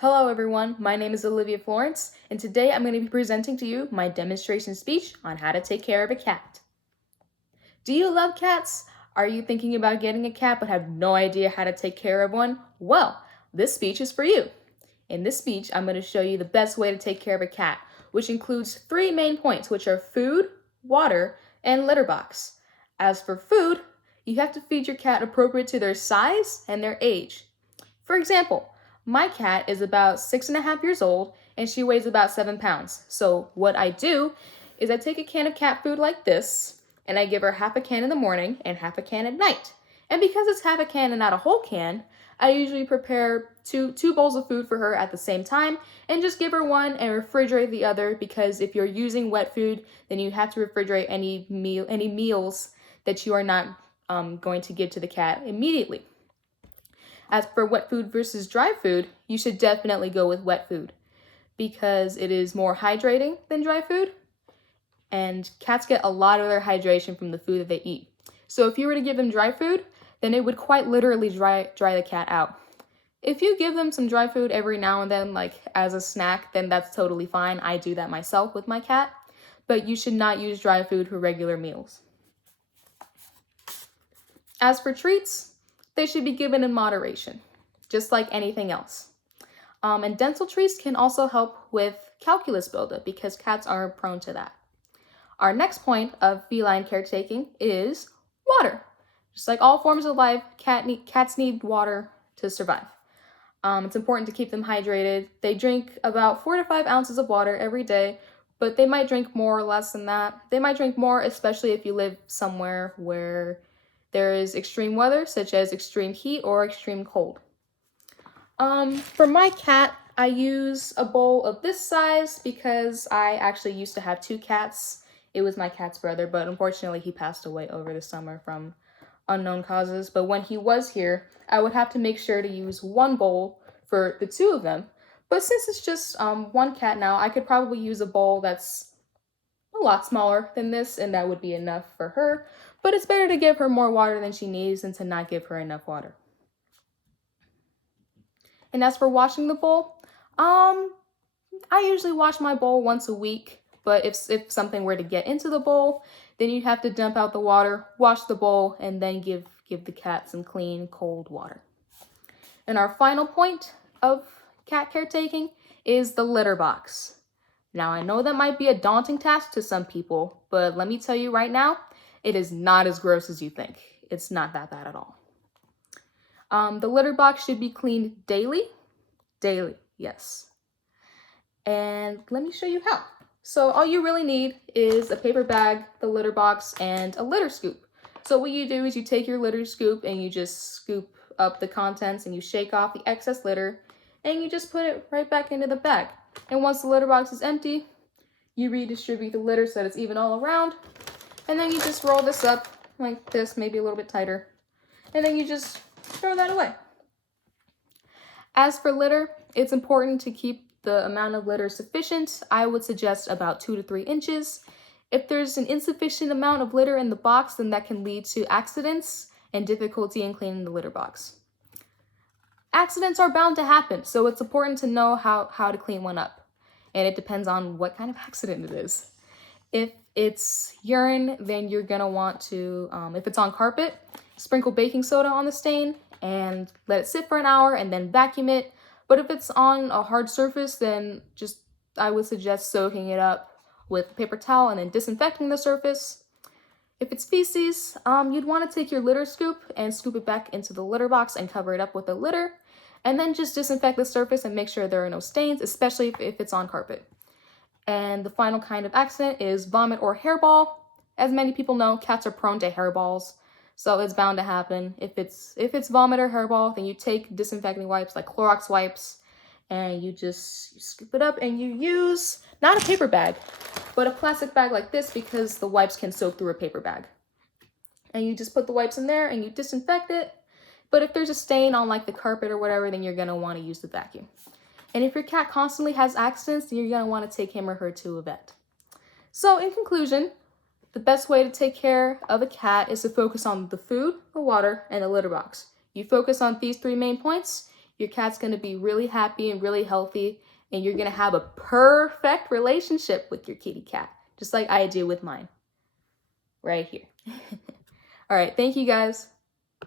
Hello everyone, my name is Olivia Florence, and today I'm going to be presenting to you my demonstration speech on how to take care of a cat. Do you love cats? Are you thinking about getting a cat but have no idea how to take care of one? Well, this speech is for you. In this speech, I'm going to show you the best way to take care of a cat, which includes three main points, which are food, water, and litter box. As for food, you have to feed your cat appropriate to their size and their age. For example, my cat is about 6.5 years old and she weighs about 7 pounds. So what I do is I take a can of cat food like this and I give her half a can in the morning and half a can at night. And because it's half a can and not a whole can, I usually prepare two bowls of food for her at the same time and just give her one and refrigerate the other, because if you're using wet food, then you have to refrigerate any meals that you are not going to give to the cat immediately. As for wet food versus dry food, you should definitely go with wet food because it is more hydrating than dry food, and cats get a lot of their hydration from the food that they eat. So if you were to give them dry food, then it would quite literally dry the cat out. If you give them some dry food every now and then, like as a snack, then that's totally fine. I do that myself with my cat, but you should not use dry food for regular meals. As for treats, they should be given in moderation, just like anything else. And dental treats can also help with calculus buildup because cats are prone to that. Our next point of feline caretaking is water. Just like all forms of life, cats need water to survive. It's important to keep them hydrated. They drink about 4 to 5 ounces of water every day, but they might drink more or less than that. They might drink more, especially if you live somewhere where there is extreme weather, such as extreme heat or extreme cold. For my cat, I use a bowl of this size because I actually used to have 2 cats. It was my cat's brother, but unfortunately he passed away over the summer from unknown causes. But when he was here, I would have to make sure to use one bowl for the 2 of them. But since it's just one cat now, I could probably use a bowl that's a lot smaller than this, and that would be enough for her. But it's better to give her more water than she needs than to not give her enough water. And as for washing the bowl, I usually wash my bowl once a week, but if something were to get into the bowl, then you'd have to dump out the water, wash the bowl, and then give the cat some clean, cold water. And our final point of cat caretaking is the litter box. Now, I know that might be a daunting task to some people, but let me tell you right now, it is not as gross as you think. It's not that bad at all. The litter box should be cleaned daily. Daily, yes. And let me show you how. So all you really need is a paper bag, the litter box, and a litter scoop. So what you do is you take your litter scoop and you just scoop up the contents and you shake off the excess litter and you just put it right back into the bag. And once the litter box is empty, you redistribute the litter so that it's even all around. And then you just roll this up like this, maybe a little bit tighter. And then you just throw that away. As for litter, it's important to keep the amount of litter sufficient. I would suggest about 2 to 3 inches. If there's an insufficient amount of litter in the box, then that can lead to accidents and difficulty in cleaning the litter box. Accidents are bound to happen, so it's important to know how to clean one up. And it depends on what kind of accident it is. If it's urine, then you're gonna want to, if it's on carpet, sprinkle baking soda on the stain and let it sit for an hour and then vacuum it. But if it's on a hard surface, then I would suggest soaking it up with a paper towel and then disinfecting the surface. If it's feces, you'd want to take your litter scoop and scoop it back into the litter box and cover it up with the litter, and then just disinfect the surface and make sure there are no stains, especially if it's on carpet. And the final kind of accident is vomit or hairball. As many people know, cats are prone to hairballs, so it's bound to happen. If it's vomit or hairball, then you take disinfecting wipes like Clorox wipes, and you scoop it up and you use not a paper bag, but a plastic bag like this because the wipes can soak through a paper bag. And you just put the wipes in there and you disinfect it. But if there's a stain on like the carpet or whatever, then you're gonna want to use the vacuum. And if your cat constantly has accidents, then you're gonna want to take him or her to a vet. So in conclusion, the best way to take care of a cat is to focus on the food, the water, and the litter box. You focus on these 3 main points, your cat's going to be really happy and really healthy, and you're going to have a perfect relationship with your kitty cat, just like I do with mine right here. All right, thank you guys.